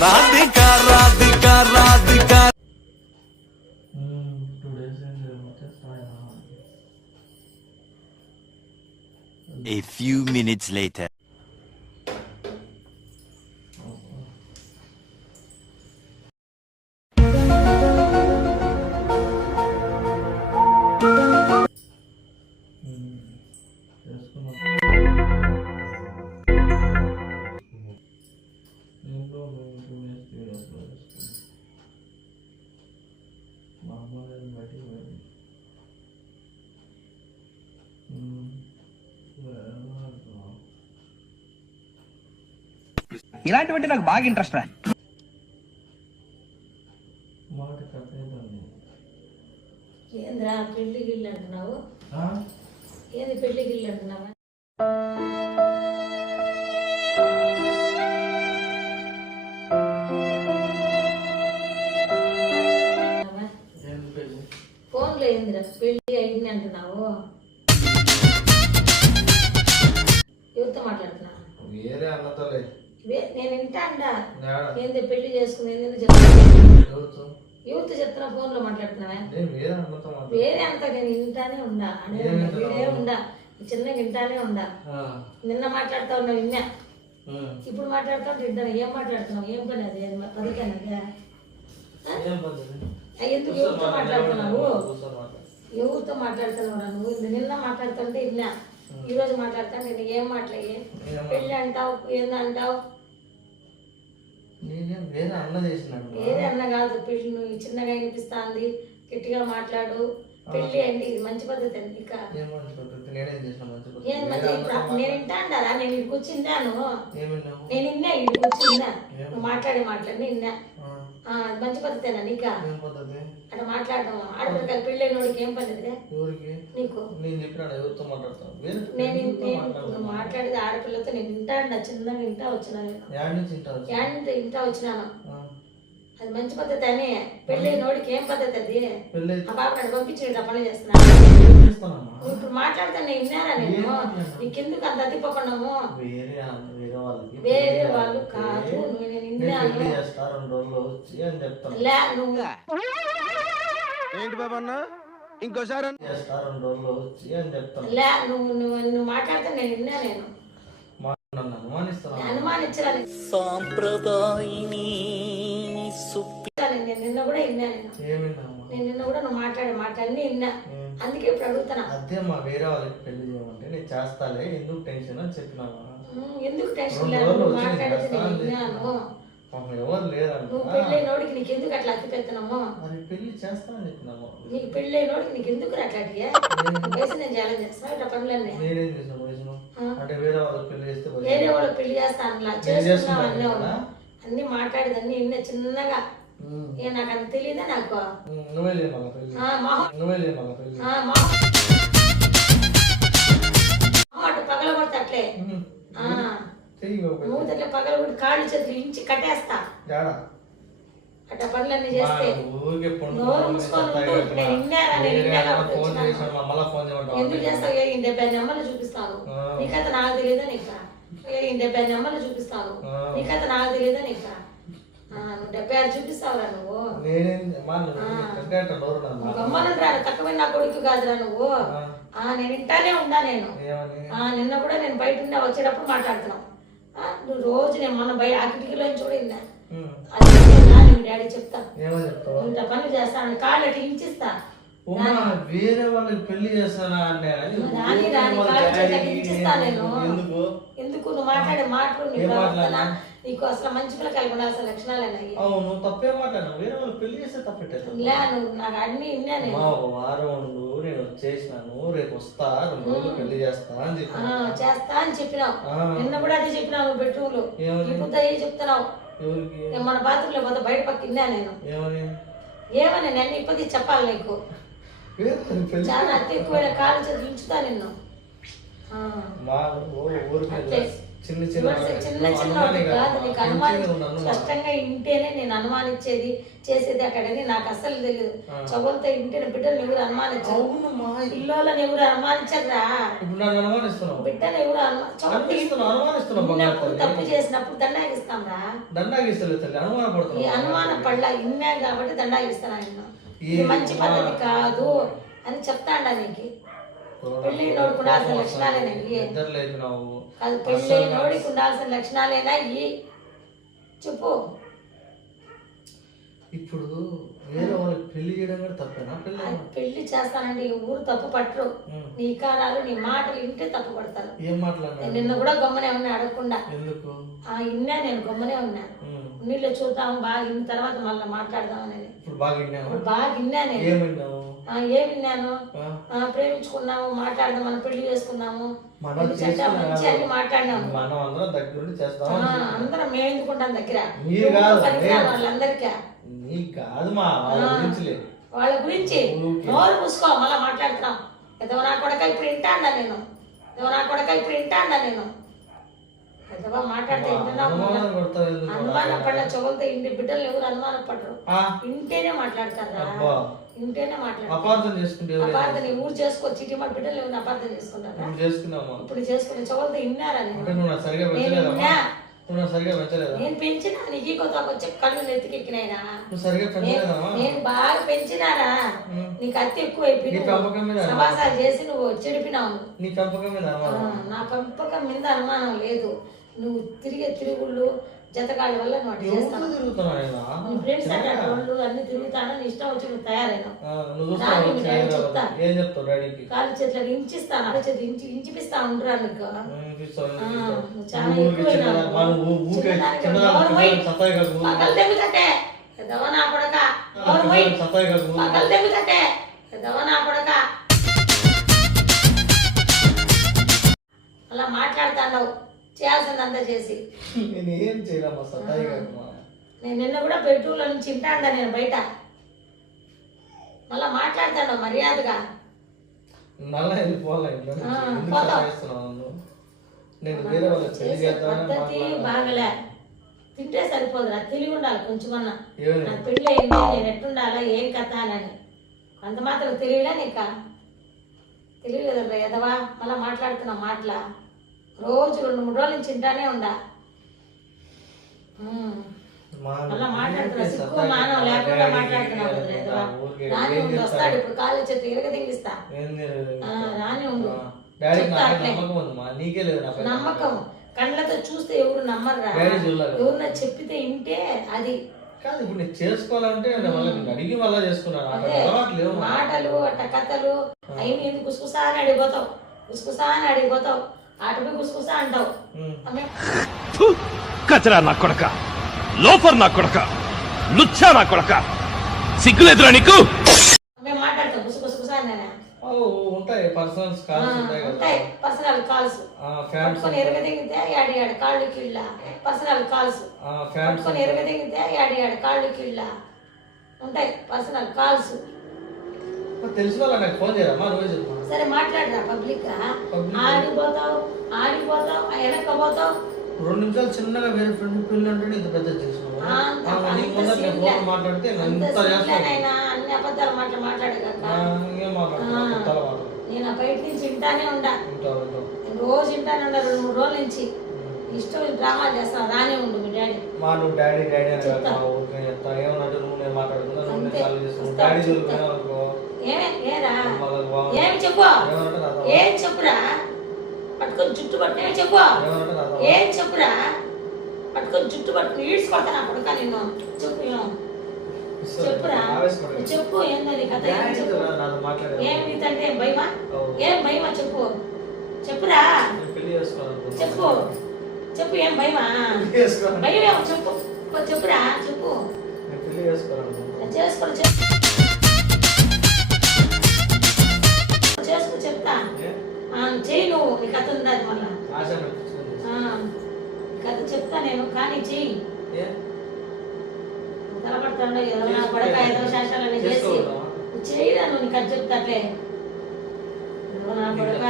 Radhika Radhika Radhika 2 days A few minutes later. ఇలాంటివంటే నాకు బాగా interest రా. ఏంద్రా పెళ్లి గిల్లు అంటున్నావు? ఏంది పెళ్లి గిల్లు అంటున్నావా? ఫోన్లో ఏందిరా పెళ్లి అయింది అంటున్నావు? ఎవరితో మాట్లాడుతున్నా? వేరే అన్నతోలే. నేను వింటా అంటా. ఏంది పెళ్లి చేసుకుంది ఏంది ఎవరితో చెప్తున్నా? ఫోన్ లో మాట్లాడుతున్నావా? వేరే అంతా నేను వింటానే ఉండా వీడే ఉండా చిన్నగా వింటానే ఉండా. నిన్న మాట్లాడుతా ఉన్నా విన్నా, ఇప్పుడు మాట్లాడుతా ఉంటే వింటాను. ఏం మాట్లాడుతున్నావు? ఏం పని అది? పదుకనదా? ఎందుకు ఎవరితో మాట్లాడుతున్నావు? ఎవరితో మాట్లాడుతున్నావు నువ్వు? నిన్న మాట్లాడుతుంటే విన్నా, ఈ రోజు మాట్లాడతా నేను ఏం మాట్లాడి పెళ్ళి అంటావు ఏందంటావు? వేరే అన్న కాదు పెళ్లి. నువ్వు చిన్నగా వినిపిస్తాంది, గట్టిగా మాట్లాడు. పెళ్లి అంటే ఇది మంచి పద్ధతి అండి. ఇక నేను వింటా అంటారా? నేను ఇక్కడికి వచ్చిందాను, నేను విన్నా ఇక్కడికి వచ్చిందా నువ్వు మాట్లాడే మాట్లాడి విన్నా. మంచి పద్ధతేనా నీక అట్లా మాట్లాడడం? ఆడపిల్ల పెళ్ళి అయినోడికి ఏం పద్ధతి నీకు? నేను మాట్లాడేది ఆడపిల్లతో నేను వింటా అంట, చిన్నగా వింటా వచ్చినా ఇంటా వచ్చినాను. అది మంచి పద్ధతి అని. పెళ్ళి అయినోడికి ఏం పద్ధతి అది? ఆ బాబు నన్ను పంపించి పనులు చేస్తున్నాను. ఇప్పుడు మాట్లాడతాను నేను విన్నారా? నేను నీకెందుకు అంత అతిపోకున్నాము? వేరే వాళ్ళు కాదు, నేను విన్నాను. ఏంటి బాబా అన్న ఇంకోసారి నువ్వు మాట్లాడితే నేను విన్నా. నేను అనుమానించాలి. నేను నిన్న కూడా విన్నా. నేను నిన్న కూడా నువ్వు మాట్లాడి విన్నా. అందుకే ఇప్పుడు అడుగుతున్నా. అదే మా వేరే వాళ్ళకి పెళ్లి చేయమంటే నేను చేస్తాలే, ఎందుకు టెన్షన్ అని చెప్పినావా? ఎందుకు టెన్షన్ లేదు? మాట్లాడితే నేను విన్నాను. ఎవరు లేరు. నువ్వు పెళ్ళి అయినోడికి నీకు ఎందుకు అట్లా అతి పెడుతున్నాము? పెళ్లి చేస్తానని చెప్పినాము. నీకు పెళ్ళి అయినోడికి నీకు ఎందుకు అట్లాంటివి వయసు? నేను ఛాలెంజ్ చేస్తాను ఇట్లా పనులన్నీ. నేనేం చేసాను వయసును? అంటే వేరే వాళ్ళకి పెళ్లి చేస్తే వేరే వాళ్ళకి పెళ్లి చేస్తాను చేసుకున్నావు అన్నీ అన్ని మాట్లాడేది అన్ని ఇన్న చిన్నగా. నాకు అంత తెలియదా? నాకు నువ్వే చేయమల్ల పెళ్లి. పగల కొడతా అట్లే మూతట్లే పగల కొట్టి కాళ్ళు చేతులు ఇంచి కట్టేస్తా. అట్లా పనులన్నీ చేస్తే ఎందుకు చేస్తావు? 70 నెంబర్లు చూపిస్తాను నీకైతే నాకు తెలియదా? నీకు 70 నెంబర్లు చూపిస్తాను నీకైతే నాకు తెలియదా? నీకు 76 చూపిస్తావురా నువ్వు? గమ్మనురా, తక్కువ నా కొడుకు కాదురా నువ్వు. నేను వింటానే ఉండా. నేను నిన్న కూడా నేను బయట ఉన్నా, వచ్చేటప్పుడు మాట్లాడుతున్నావు. నువ్వు రోజు నేను మొన్న బయట ఆ కిటికీలో చూడ విన్నా. అది మీ డాడీ చెప్తా ఇంత పనులు చేస్తాను, కాళ్ళు అట్లా ఇంచిస్తా. వేరే వాళ్ళకి పెళ్లి చేస్తానా అంటే ఎందుకు నువ్వు మాట్లాడే మాటలు నీకు అసలు మంచి పిల్లకాయలు ఉండాల్సిన లక్షణాలు అన్నాయి. అవును తప్పే మాట్లాడు. వేరే వాళ్ళు పెళ్లి చేస్తే తప్పెట్టాను. నాకు అన్ని విన్నాను. వారం నేను వచ్చేసినాను, రేపు వస్తా 2 రోజులు పెళ్లి చేస్తా అని చెప్పినావు. నిన్న కూడా అదే చెప్పినావు. నువ్వు బెడ్రూమ్లో ఇప్పుడు అయ్యే చెప్తున్నావు. మన బాత్రూంలో పోతే బయట పక్క విన్నా నేను. ఏమని నేను ఇప్పటికీ చెప్పాలి నీకు? చాలా అతి ఎక్కువ కాలు చేతులు ఉంచుతా నిన్ను. చిన్న చిన్న చిన్న కాదు నీకు అనుమానం స్పష్టంగా ఇంటేనే నేను అనుమానించేది చేసేది అక్కడని నాకు అసలు తెలియదు. చదువులతో ఇంటేనే బిడ్డలు ఎవరు అనుమానించారు, పిల్లలని ఎవరు అనుమానించరా, బిడ్డను ఎవరు అనుమానిస్తున్నప్పుడు తప్పు చేసినప్పుడు దండాగిస్తాం రా. అనుమానం పడలా ఇన్నా కాబట్టి దండాగిస్తాను ఆయన. ఇది మంచి పద్ధతి కాదు అని చెప్తాండా నీకు. పెళ్లి నోడికి ఉండాల్సిన లక్షణాలేనా కాదు, పెళ్లి నోడికి ఉండాల్సిన లక్షణాలేనా ఇవి చెప్పు. ఇప్పుడు వేరే వాళ్ళకి పెళ్లి చేయడం కూడా తప్పేనా? పెళ్లి చేస్తానండి ఊరు తప్పు పట్టరు, నీ కారాలు నీ మాటలు వింటే తప్పు పడతారు. ఏం మాట్లాడారు? నిన్న కూడా గమ్మనే ఉన్నా అడగకుండా. ఎందుకు ఇన్నా నేను గమ్మనే ఉన్నా. నీళ్ళు చూద్దాము బాగా ఇన్న తర్వాత మళ్ళీ మాట్లాడదామని. ఇప్పుడు బాగా విన్నా నేను. ఏం విన్నాను? ప్రేమించుకున్నాము, మాట్లాడదాం, మనం పెళ్లి చేసుకున్నాము, అన్ని మాట్లాడినాము. అందరం మేము ఎందుకుంటాం దగ్గర వాళ్ళందరికీ. వాళ్ళ గురించి నోరు మూసుకో, మళ్ళీ మాట్లాడుతున్నాం. ఏదో నా కొడక ఇప్పుడు వింటాడా నేను, పెద్దవా మాట్లాడితే అనుమానం పడలే. చదువులతో ఇంటి బిడ్డలు ఎవరు అనుమానం పడరు, ఇంటేనే మాట్లాడతారా, ఇంటేనే మాట్లాడతారు. అపార్థం ఊరు చేసుకో, చిటి మా బిడ్డలు ఎవరు అపార్థం చేసుకుంటారా? ఇప్పుడు చేసుకుని చదువులతో విన్నారా? నేను పెంచినా నీకు కొత్త వచ్చి కళ్ళు నెత్తికెక్కినాయినా, నేను బాగా పెంచినారా, నీకు అత్తి ఎక్కువ అయిపోయింది, సమాసాలు చేసి నువ్వు చెడిపినావు. నా పెంపకం మీద అనుమానం లేదు, నువ్వు తిరిగే తిరుగుళ్ళు జతకాళ్ళ వల్ల నువ్వు చేస్తాను. నీ ఫ్రెండ్స్ వాళ్ళు అన్ని తిరుగుతాను, నీ ఇష్టం వచ్చి నువ్వు తయారైనావు. కాలు చేతులకు ఇంచిస్తాను, అక్కడ చేతి ఇంచిపిస్తా ఉండరా నీకు. చాలా పక్కలు తెమ్మికట్టే పెద్దవా నా కొడక, పక్కలు తెమ్మికట్టే పెద్దవా నా కొడక. అలా మాట్లాడుతున్నావు, చేయాల్సిందంతా చేసి. నేను నిన్న కూడా బెడ్రూమ్ లో నుంచి ఇంటాండా నేను బయట, మళ్ళా మాట్లాడతాను మర్యాదగా. పద్ధతి బాగలే, తింటే సరిపోదురా, తెలివి ఉండాలి కొంచెమన్నా. నాకు పెళ్ళి అయింది, నేను ఎట్టుండాలా ఏం కథ అని అంత మాత్రం తెలియలే నీక? తెలియలేదా ఎదవా? మళ్ళా మాట్లాడుతున్నా మాటలా, రోజు 2-3 రోజుల నుంచి తింటానే ఉండా. మళ్ళా మాట్లాడుతున్నా, సిగ్గు మానవ లేకుండా మాట్లాడుతున్నావు కదా ఎదవా. రాని ఉండి వస్తాడు ఇప్పుడు, కాలేజ్ చేతి ఇరగదింగిస్తా. రాని ఉండు, నమ్మకం కళ్ళతో చూస్తే ఎవరు నమ్మర్రా, ఎవరన్నా చెప్పితే ఇంటే అది కాదు. ఇప్పుడు నేను చేసుకోవాలంటే అడిగి వల్ల చేసుకున్నాను. మాటలు అట్ట కథలు అయిన ఎందుకు గుసగుసా అని అడిగిపోతావు, ఆటపై గుసగుసా అంటావు. కచరా నా కొడక, లోఫర్ నా కొడక, లుచ్చా నా కొడక, సిగ్గులేదురా నీకు? మేము మాట్లాడతాం గుసగుసా అన్నా. ఉంటాయి పర్సనల్ కాల్స్, ఉంటాయి పర్సనల్ కాల్స్. పట్టుకొని ఎరగదిగితే యాడి కాళ్ళు కీళ్ళ పర్సనల్ కాల్స్, పట్టుకొని ఎరగదిగితే యాడి కాళ్ళు కీళ్ళ ఉంటాయి పర్సనల్ కాల్స్. తెలుసు వాళ్ళ నాకు ఫోన్ చేయరమ్మా, రోజు సరే మాట్లాడరా పబ్లిక్ గా. ఆడిపోతావు వెనక్కపోతావు. 2 నిమిషాలు చిన్నగా వేరే ఫ్రెండ్ పిల్లలు అంటే ఇంత పెద్ద చేసుకున్నావు. మాట్లాడితే అన్ని అబద్ధాలు మాట్లాడే నేను బయట నుంచి వింటానే ఉండా, రోజు వింటానే ఉండా. 2-3 రోజుల నుంచి ఇష్టం డ్రామాలు చేస్తాను. రానే ఉండు మీ డాడీ. నువ్వు డాడీ ఏమి చెప్పు, ఏం చెప్పురా, పట్టుకొని జుట్టు పట్టుకునే చెప్పు, ఏం చెప్పురా, పట్టుకొని జుట్టు పట్టుకుని ఈడ్చుకోతా నా కొడుక నిన్ను. చెప్పురా, చెప్పు ఏందని కథ, ఏమి నీతంటే భయమా, ఏం భయమా చెప్పురా, చెప్పు ఏం భయమా, భయం ఏమో చెప్పురా, చేసుకో చెప్తా. చెయ్యి నువ్వు, నీ కథ ఉంది మళ్ళా కథ చెప్తా నేను, కానీ చెయ్యి. తలపడతాడు ఏదో నా కొడక ఏదో శాస్త్రాలన్నీ చేసి చేయరా నువ్వు, నీ కథ చెప్తా అట్లే. నా కొడక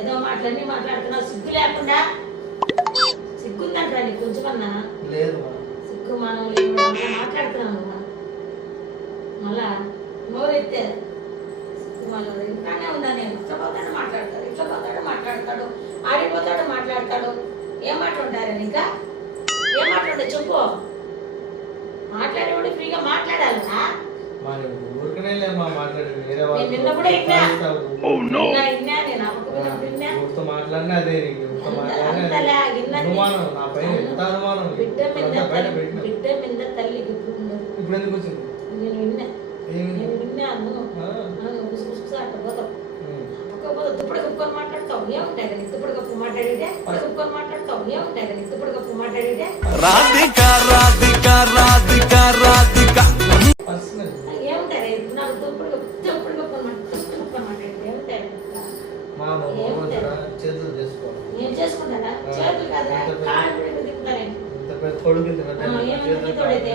ఏదో మాటలన్నీ మాట్లాడుతున్నావు సిగ్గు లేకుండా. నీకు కొంచెమన్నా లేదు సిక్కు మనం లేకుండా మాట్లాడుతున్నాము కదా మళ్ళా నోరెత్తే సిక్కు మళ్ళీ ఇంకానే ఉన్నా నేను ఇట్లా పోతాడు మాట్లాడతాడు ఇట్లా పోతాడు మాట్లాడతాడు ఆడిపోతాడు మాట్లాడతాడు ఏం మాట్లాడతారని ఇంకా ఏం మాట్లాడే చెప్పు మాట్లాడేవాడు ఫ్రీగా మాట్లాడాలనా మరి ఊరికనే లేమ్మా మాట్లాడి వేరే నేను నిన్నప్పుడే విన్నా నేను ఊరితో మాట్లాడినా అదే నీకు ఊరితో మాట్లాడినా అంతలా విన్నా అనుమానం నా పైన ఎంత అనుమానం బిడ్డ మీద బయట పెట్టిన బిడ్డ మీద తల్లికి ఇప్పుడు ఉండదు ఇప్పుడు ఎందుకు వచ్చింది నేను విన్నా ఏమి నేను విన్నాను అట్ట పోతావు పక్కపోతే తుప్పుడు కప్పుకొని మాట్లాడతావు ఏముంటాయి కదా తుప్పుడు కప్పు మాట్లాడితే కప్పుకొని మాట్లాడతావు ఏముంటాయి కదా తుప్పుడు కప్పు మాట్లాడితే Radhika, Radhika, Radhika, Radhika. Personal ఏముంటాయి ఇప్పుడు నాకు తుప్పుడు కప్పుకొని మాట్లాడితే ఏముంటాయి మా చేతులు చేసుకోవాలి నేను చేసుకుంటానా చేతులు కాదా కాళ్ళు కూడా తిప్పుతానే ఇంత పెద్ద కొడుకు ఇంత పెద్ద ఎంత పెద్దోడైతే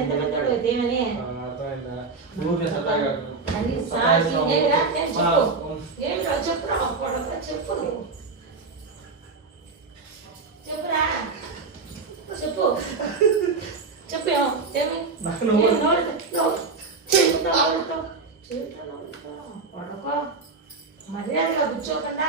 ఎంత పెద్దోడైతే ఏమని అర్థమైందా ఊరికే సరదాగా అది సార్ ఏమిరా నేను చెప్పు ఏమిరా చెప్పురా పొడవరా చెప్పు నువ్వు చెప్పురా చెప్పు చెప్పేమో ఏమి నాకు నువ్వు పడుకో మర్యాదగా కూర్చోకుండా